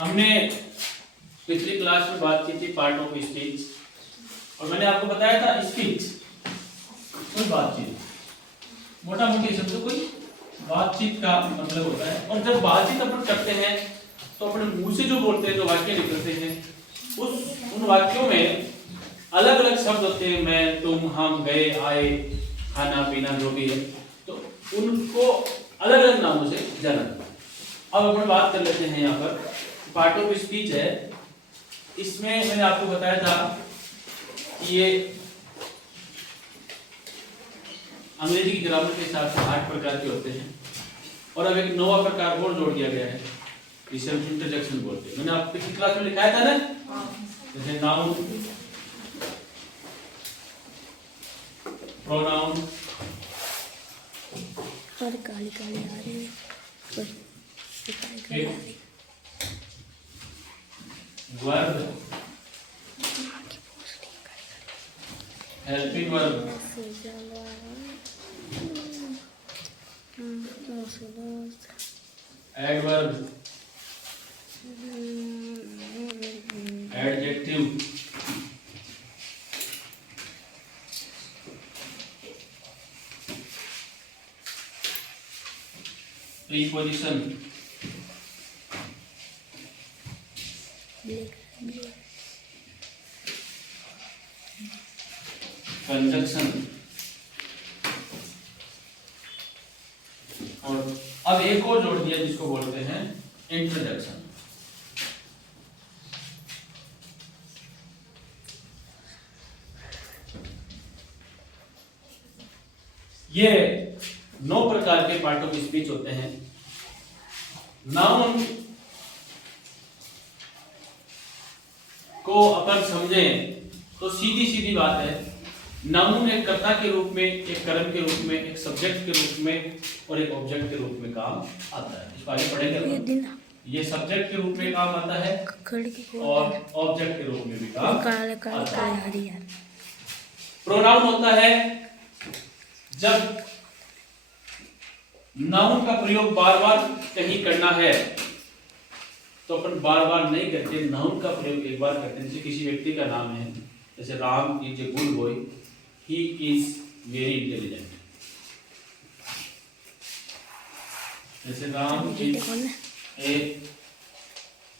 हमने पिछली क्लास में बात की थी पार्ट ऑफ स्पीच और मैंने आपको बताया था स्पीच कोई बातचीत, मोटा मोटी समझो कोई बातचीत का मतलब होता है। और जब बातचीत अपन करते हैं तो अपने मुंह से जो बोलते हैं, जो वाक्य निकलते हैं, उन वाक्यों में अलग अलग शब्द होते हैं। मैं, तुम, हम, गए, आए, खाना पीना जो भी है, तो उनको अलग अलग नामों से जाना जाता है। अब अपन बात कर लेते हैं। यहाँ पर पार्ट ऑफ स्पीच है, इसमें मैंने आपको बताया था कि ये अंग्रेजी की ग्रामर के हिसाब से 8 प्रकार के होते हैं और अब एक नवा प्रकार और जोड़ दिया गया है जिसे हम इंटरजेक्शन बोलते हैं। मैंने आपको पिछली क्लास में लिखाया था ना, जैसे नाउन, प्रोनाउन, और काली काली आ रही है, verb, helping verb, adverb, adjective, preposition, conjunction, और अब एक और जोड़ दिया जिसको बोलते हैं इंट्रोडक्शन। ये 9 प्रकार के पार्ट ऑफ स्पीच होते हैं। नाउन को अपन समझें तो सीधी सीधी बात है, नाउन एक कर्ता के रूप में, एक कर्म के रूप में, एक सब्जेक्ट के रूप में और एक ऑब्जेक्ट के रूप में काम आता है। इसको आगे पढ़ेंगे। ये सब्जेक्ट के रूप में काम आता है और ऑब्जेक्ट के रूप में भी काम आता है। प्रोनाउन होता है जब नाउन का प्रयोग बार बार कहीं करना है तो अपन बार बार नहीं करते, नाउन का प्रयोग एक बार करते हैं। जैसे किसी व्यक्ति का नाम है, जैसे Ram is a good boy, he is very intelligent. जैसे Ram is a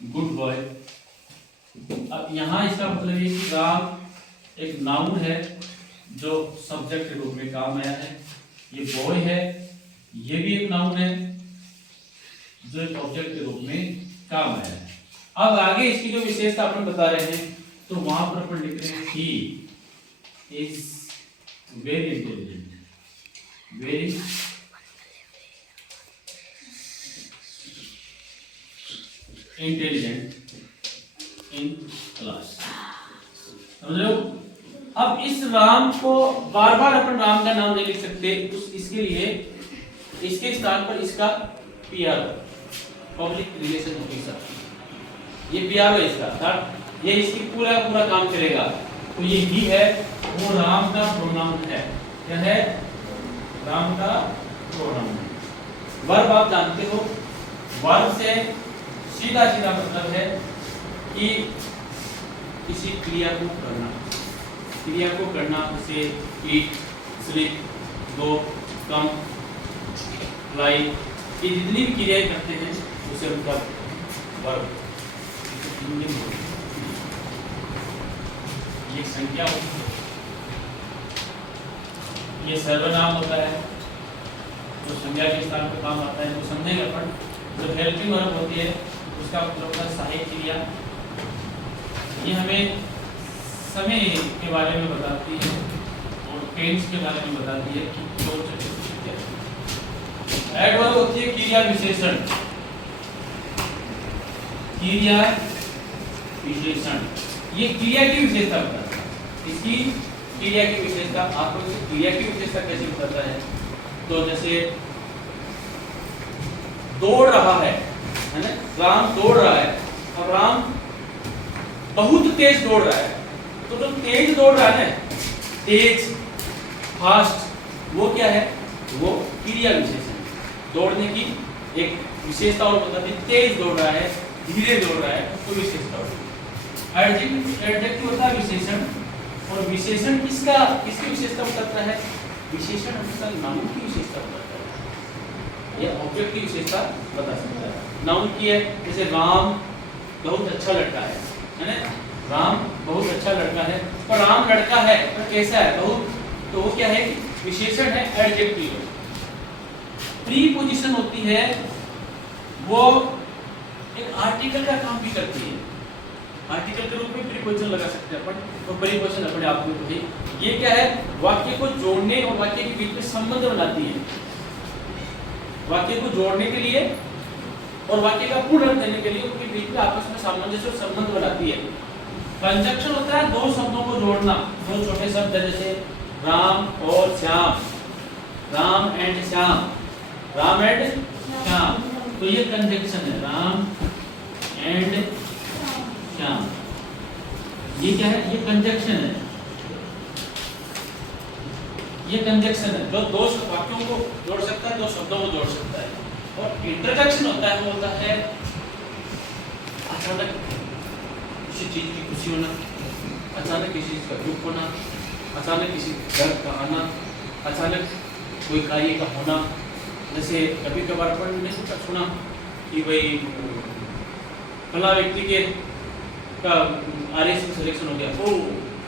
good boy. अब यहाँ इसका मतलब ये कि राम एक नाउन है जो सब्जेक्ट के रूप में काम आया है। ये बॉय है, ये भी एक नाउन है जो एक ऑब्जेक्ट के रूप में काम आया है। अब आगे इसकी जो विशेषता अपन बता रहे हैं तो वहां पर अपन लिख रहे हैं ही is very intelligent, very intelligent in class. समझ रहे हो? अब इस राम को बार बार अपन राम का नाम नहीं लिख सकते, इसके लिए इसके स्थान पर इसका पीआर, पब्लिक रिलेशन ऑफिसर, ये पीआर है इसका, अर्थात ये इसकी पूरा काम करेगा। तो ये ही है, वो राम का प्रोनाउन है। क्या है? राम का प्रोनाउन। वर्ब आप जानते हो, वर्ब से सीधा सीधा मतलब है कि किसी क्रिया को करना, क्रिया को करना। जैसे ईट, स्लीप, गो, कम, फ्लाई, ये जितनी भी क्रियाएं करते हैं उसे उनका वर्ब। ये संख्या होती है, ये सर्वनाम होता है जो संज्ञा के स्थान पर काम आता है। तो समझेंगे अपन। जो हेल्पिंग वर्ब होती है उसका मतलब होता है सहायक क्रिया। ये हमें समय के बारे में बताती है और टेंस के बारे में बताती है कि क्यों चले। एडवर्ब होती है क्रिया विशेषण, क्रिया विशेषण। ये क्रिया की विशेषता बताता है। इसकी क्रिया की विशेषता, आपको क्रिया की विशेषता कैसे बताता है? तो जैसे दौड़ रहा है ना, राम दौड़ रहा है और राम बहुत तेज दौड़ रहा है। तो जो तेज दौड़ रहा है ना, तेज, फास्ट, वो क्या है? वो क्रिया विशेषण। दौड़ने की एक विशेषता और बताती है। तेज दौड़ रहा है, धीरे दौड़ रहा है उसको विशेषता होती है। एडजेक्टिव होता है विशेषण, और विशेषण किसकी विशेषता बताता है? विशेषण हमेशा नाउन की विशेषता बताता है या ऑब्जेक्ट की विशेषता बता सकता है। नाउन की है, जैसे राम बहुत अच्छा लड़का है ना, राम बहुत अच्छा लड़का है, पर राम लड़का है पर कैसा है बहुत, तो वो क्या है? विशेषण है, एडजेक्टिव। प्रीपोजिशन होती है, वो एक आर्टिकल का काम भी करती है, आर्टिकल के रूप में प्रीपोजिशन लगा सकते हैं अपन, तो प्रीपोजिशन अपने आप में है। ये क्या है? वाक्य को जोड़ने और वाक्य के बीच में संबंध बनाती है, वाक्य को जोड़ने के लिए और वाक्य का पूर्ण अर्थ देने के लिए उनके बीच में आपस में सामंजस्य और संबंध बनाती है। कंजक्शन होता है दो शब्दों को जोड़ना, दो छोटे शब्द है जैसे राम और श्याम, राम एंड श्याम, राम एंड श्याम, तो ये कंजक्शन है, राम एंड श्याम। ये क्या है? ये कंजक्शन है, ये कंजक्शन है जो दो वाक्यों को जोड़ सकता है, दो शब्दों को जोड़ सकता है। और इंटरजेक्शन होता है, वो होता है अचानक किसी चीज की खुशी होना, अचानक किसी चीज का दुख होना, अचानक किसी दर्द का आना, अचानक कोई कार्य का होना। जैसे कभी कभार अपन ने सुना कि भाई फला व्यक्ति के का आरएस में सिलेक्शन हो गया, ओ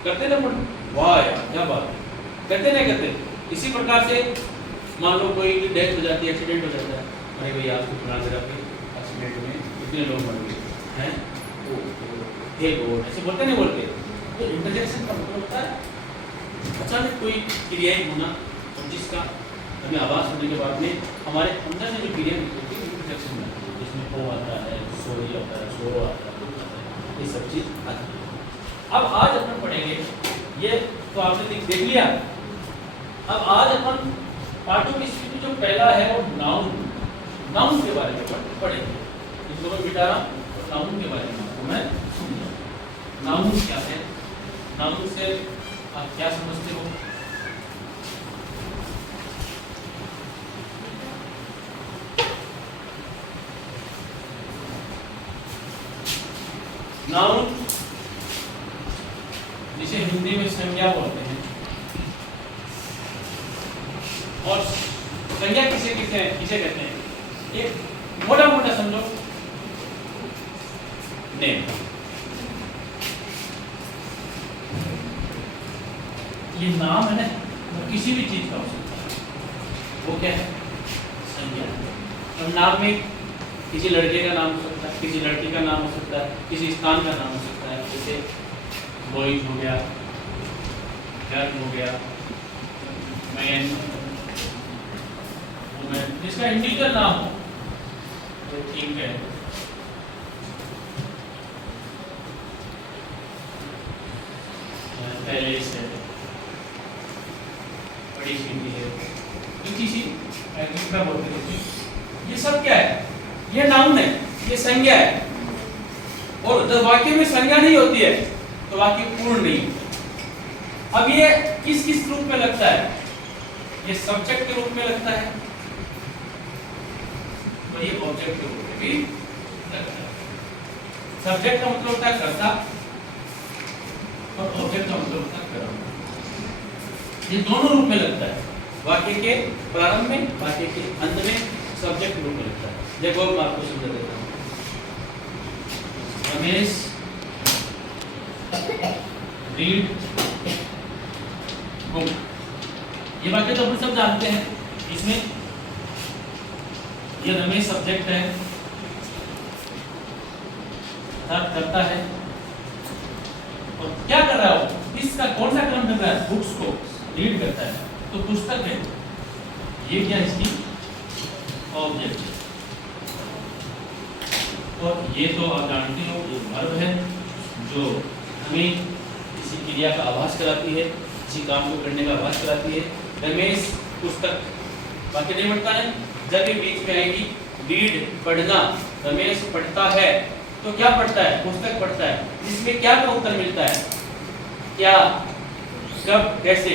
करते ना अपन, वाह यार क्या बात है, करते नहीं करते। इसी प्रकार से मान लो कोई डेथ हो जाती है, एक्सीडेंट हो जाता है, अरे भाई आज तो फला जगह पे एक्सीडेंट में कितने लोग मर गए हैं, हे गॉड, ऐसे बोलते नहीं बोलते। तो इंटरजेक्शन का मतलब होता है अचानक कोई क्रियाएं होना, और जिसका हमें आवाज होने के बाद में हमारे अंदर से जो क्रिया निकलती है इंटरजेक्शन में, जिसमें ओ आता है, सोरी आता है, शोर आता है, ये सब चीज आती है। अब आज अपन पढ़ेंगे, ये तो आपने देख लिया। अब आज अपन पार्ट ऑफ स्पीच में जो पहला है वो नाउन, नाउन के बारे में पढ़ेंगे। इसको मैं बिटा रहा हूँ, नाउन के बारे में आपको मैं समझाऊँ। नाउन क्या है, नाउन से आप क्या समझते हो? नाउन जिसे हिंदी में संज्ञा बोलते हैं, और संज्ञा किसे कहते हैं? एक मोटा मोटा समझो, नेम। ये नाम है ना, वो किसी भी चीज का हो सकता है, वो क्या है? संज्ञा। और नाम में किसी लड़के का नाम हो सकता है, किसी लड़की का नाम हो सकता है, किसी स्थान का नाम हो सकता है, जैसे बॉयज हो गया, गर्ल हो गया, मैन, वुमेन, जिसका इंडिविजुअल नाम हो तो ठीक है। पैलेस है, बड़ी सिटी है, ऊंची सी क्या बोलते हैं, ये सब क्या है? ये नाउन है, ये संज्ञा है। और जब वाक्य में संज्ञा नहीं होती है तो वाक्य पूर्ण नहीं होता। अब ये किस किस रूप में लगता है? ये सब्जेक्ट के रूप में लगता है, तो ये ऑब्जेक्ट के रूप में भी लगता है। सब्जेक्ट का मतलब होता है कर्ता और ऑब्जेक्ट का मतलब होता है कर्म। ये दोनों रूप में लगता है, वाक्य के प्रारंभ में, वाक्य के अंत में सब्जेक्ट रूप में लगता है। देखो मैं आपको समझा देता हूँ। रमेश रीड बुक, ये वाक्य तो अपन सब जानते हैं। इसमें ये रमेश सब्जेक्ट है, अर्थात करता है, और क्या कर रहा है वो? इसका कौन सा काम कर रहा है? बुक्स को रीड करता है, तो पुस्तक है, ये क्या इसकी ऑब्जेक्ट है। और ये तो आप जानते हो ये वर्ब है जो हमें किसी क्रिया का आभास कराती है, किसी काम को करने का आभास कराती है। रमेश पुस्तक, वाक्य नहीं बनता है, जब ये बीच में आएगी रीड पढ़ना, रमेश पढ़ता है, तो क्या पढ़ता है? पुस्तक पढ़ता है। इसमें क्या का उत्तर मिलता है? क्या, कब, कैसे,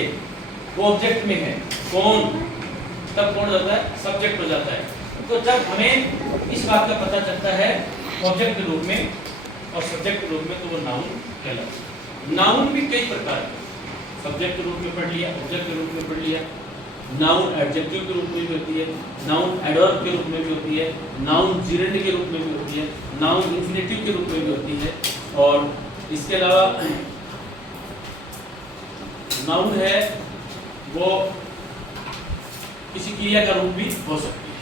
वो ऑब्जेक्ट में है, कौन, तब कौन हो जाता है? सब्जेक्ट हो जाता है। तो जब हमें इस बात का पता चलता है ऑब्जेक्ट के रूप में और सब्जेक्ट के रूप में, तो वो नाउन कहलाता है। नाउन भी कई प्रकार के, सब्जेक्ट के रूप में पढ़ लिया, ऑब्जेक्ट के रूप में पढ़ लिया, नाउन एडजेक्टिव के रूप में भी होती है, नाउन एडवर्ब के रूप में भी होती है, नाउन जिरेंड के रूप में भी होती है, नाउन इंफिनिटिव के रूप में भी होती है, और इसके अलावा नाउन है वो किसी क्रिया का रूप भी हो सकती है।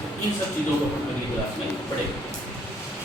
तो इन सब चीज़ों को अपन अगली क्लास में पढ़ेंगे।